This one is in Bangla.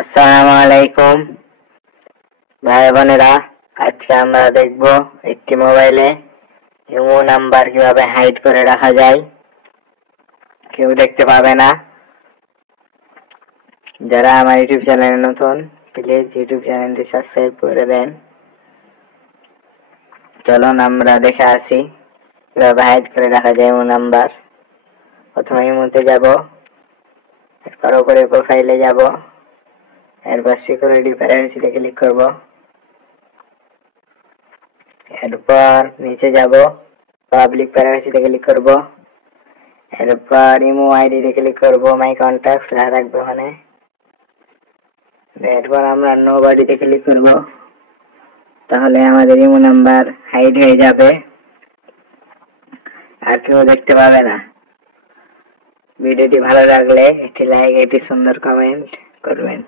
আসসালামু আলাইকুম ভাই বোনেরা, আজকে আমরা দেখব একটি মোবাইলে ইমো নাম্বার কিভাবে হাইড করে রাখা যায়, কেউ দেখতে পাবে না। যারা আমার ইউটিউব চ্যানেলে নতুন, প্লিজ ইউটিউব চ্যানেলটি সাবস্ক্রাইব করে দেন। চলুন আমরা দেখে আসি কিভাবে হাইড করে রাখা যায় ইমো নাম্বার। প্রথমে ইমোতে যাব, এরপর উপরে প্রোফাইলে যাব, এরপর সিকিউরিটি প্রাইভেসিতে ক্লিক করব, এরপর নিচে যাব, পাবলিক প্রাইভেসিতে ক্লিক করব, এরপর ইমো আইডিতে ক্লিক করব, মাই কন্টাক্টস লেখা থাকবে ওখানে। এরপর আমরা নো বডিতে ক্লিক করব, তাহলে আমাদের ইমো নাম্বার হাইড হয়ে যাবে, আর কেউ দেখতে পাবে না। ভিডিওটি ভালো লাগলে একটি লাইক, একটি সুন্দর কমেন্ট করবেন।